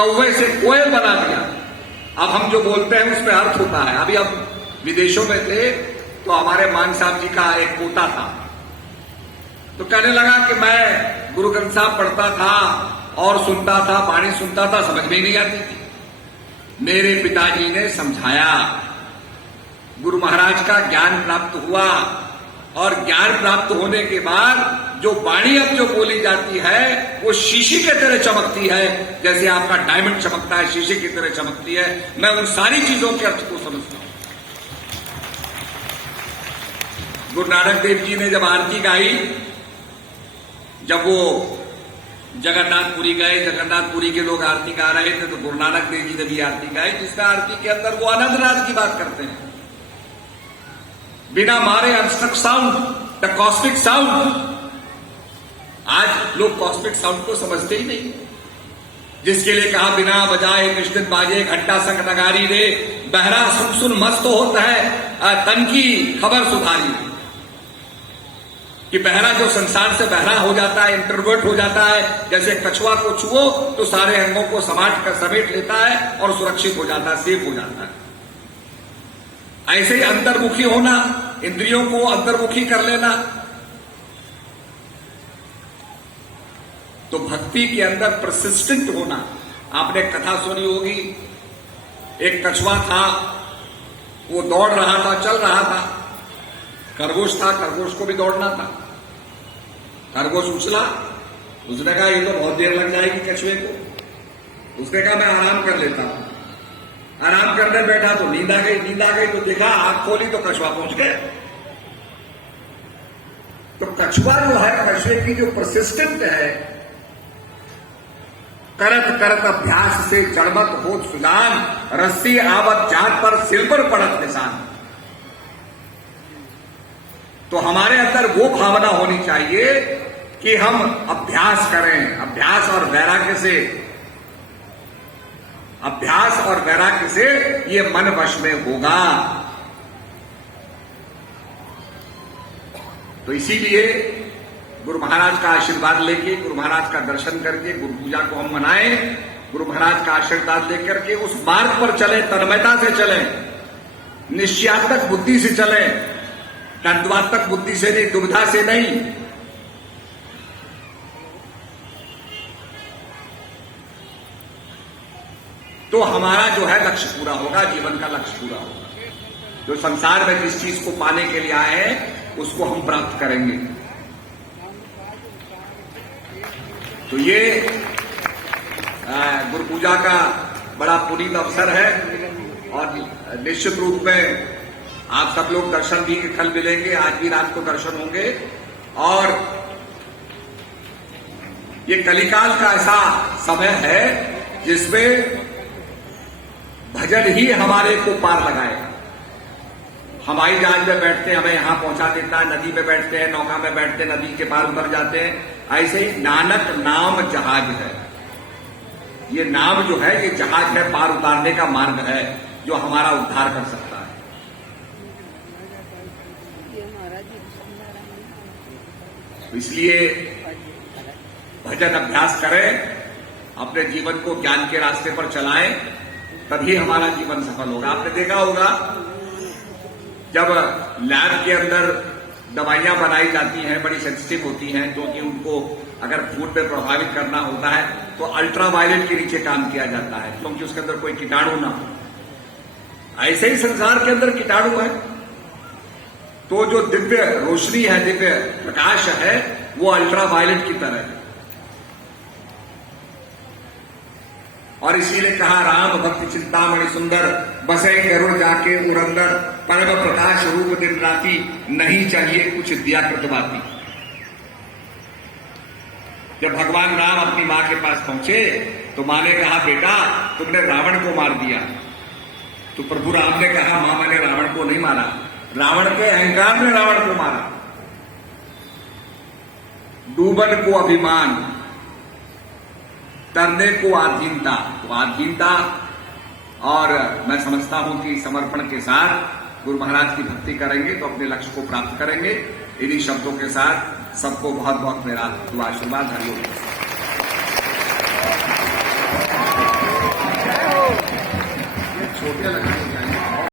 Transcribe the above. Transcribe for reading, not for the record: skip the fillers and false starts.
कौवे से कोयल बना दिया। अब हम जो बोलते हैं उसमें अर्थ होता है। अभी हम विदेशों में थे तो हमारे मान साहब जी का एक पोता था, तो कहने लगा कि मैं गुरु ग्रंथ साहब पढ़ता था और सुनता था, वाणी सुनता था, समझ में ही नहीं आती थी। मेरे पिताजी ने समझाया, गुरु महाराज का ज्ञान प्राप्त हुआ और ज्ञान प्राप्त होने के बाद जो वाणी अब जो बोली जाती है वो शीशे की तरह चमकती है, जैसे आपका डायमंड चमकता है शीशे की तरह चमकती है। मैं उन सारी चीजों के अर्थ को समझता हूं। गुरु नानक देव जी ने जब आरती गाई, जब वो जगन्नाथपुरी गए, जगन्नाथपुरी के लोग आरती गा रहे थे, तो गुरु नानक देव जी ने भी आरती गाई, जिसका आरती के अंदर वो आनंद राज की बात करते हैं। बिना मारे abstract sound, the cosmic sound. आज लोग कॉस्मिक साउंड को समझते ही नहीं, जिसके लिए कहा बिना बजाए निश्चित बाजे, घंटा संग नगारी रे, बहरा सुन सुन मस्त होता है, तन की खबर सुधारी। कि बहरा जो संसार से बहरा हो जाता है, इंट्रोवर्ट हो जाता है, जैसे कछुआ को छुओ तो सारे अंगों को समेट लेता है और सुरक्षित हो जाता है, सेफ हो जाता है। ऐसे ही अंतर्मुखी होना, इंद्रियों को अंतर्मुखी कर लेना। तो भक्ति के अंदर परसिस्टेंट होना। आपने कथा सुनी होगी, एक कछुआ था, वो दौड़ रहा था, चल रहा था। खरगोश था, खरगोश को भी दौड़ना था। खरगोश उछला, उसने कहा ये तो बहुत देर लग जाएगी कछुए को। उसने कहा मैं आराम कर लेता हूं। आराम करने बैठा तो नींद आ गई तो देखा, आंख खोली तो कछुआ पहुंच गया। तो कछुआ जो है, कछुए की जो परसिस्टेंट है, करत करत अभ्यास से जड़मत होत सुजान, रस्सी आवत जात पर सिर पर पड़त निशान। तो हमारे अंदर वो भावना होनी चाहिए कि हम अभ्यास करें, अभ्यास और वैराग्य से ये मन वश में होगा। तो इसीलिए गुरु महाराज का आशीर्वाद लेके, गुरु महाराज का दर्शन करके गुरु पूजा को हम मनाएं। गुरु महाराज का आशीर्वाद लेकर के उस मार्ग पर चलें, तन्मयता से चलें, निश्चयात्मक बुद्धि से चलें, द्वंद्वात्मक बुद्धि से नहीं, दुविधा से नहीं। तो हमारा जो है लक्ष्य पूरा होगा, जीवन का लक्ष्य पूरा होगा। जो संसार में जिस चीज को पाने के लिए आए हैं उसको हम प्राप्त करेंगे। तो ये गुरु पूजा का बड़ा पुनीत अवसर है और निश्चित रूप में आप सब लोग दर्शन भी कल मिलेंगे, आज भी रात को दर्शन होंगे। और ये कलिकाल का ऐसा समय है जिसमें भजन ही हमारे को पार लगाएगा। हवाई जहाज में बैठते हैं, हमें यहां पहुंचा देता है, नदी में बैठते हैं, नौका में बैठते हैं, नदी के पार उतर जाते हैं। ऐसे ही नानक नाम जहाज है। ये नाम जो है, ये जहाज है, पार उतारने का मार्ग है जो हमारा उद्धार कर सकता है। इसलिए भजन अभ्यास करें, अपने जीवन को ज्ञान के रास्ते पर चलाएं, तभी हमारा जीवन सफल होगा। आपने देखा होगा जब लैब के अंदर दवाइयां बनाई जाती हैं, बड़ी सेंसिटिव होती हैं, क्योंकि उनको अगर फूड पे प्रभावित करना होता है तो अल्ट्रावायलेट के नीचे काम किया जाता है, क्योंकि उसके अंदर कोई कीटाणु ना हो। ऐसे ही संसार के अंदर कीटाणु है, तो जो दिव्य रोशनी है, दिव्य प्रकाश है, वो अल्ट्रावायलेट की तरह है। और इसीलिए कहा राम भक्ति चिंतामणि सुंदर, बसे करो जाके उरंदर, परम प्रकाश रूप दिन राती, नहीं चाहिए कुछ दिया कृतवाती। जब भगवान राम अपनी मां के पास पहुंचे तो मां ने कहा बेटा तुमने रावण को मार दिया। तो प्रभु राम ने कहा मां मैंने रावण को नहीं मारा, रावण के अहंकार ने रावण को मारा। डूबन को अभिमान, तरने को आधीनता। तो आधीनता, और मैं समझता हूं कि समर्पण के साथ गुरु महाराज की भक्ति करेंगे तो अपने लक्ष्य को प्राप्त करेंगे। इन्हीं शब्दों के साथ सबको बहुत बहुत मेरा दुआ आशीर्वाद। हरिओम। क्या लगा?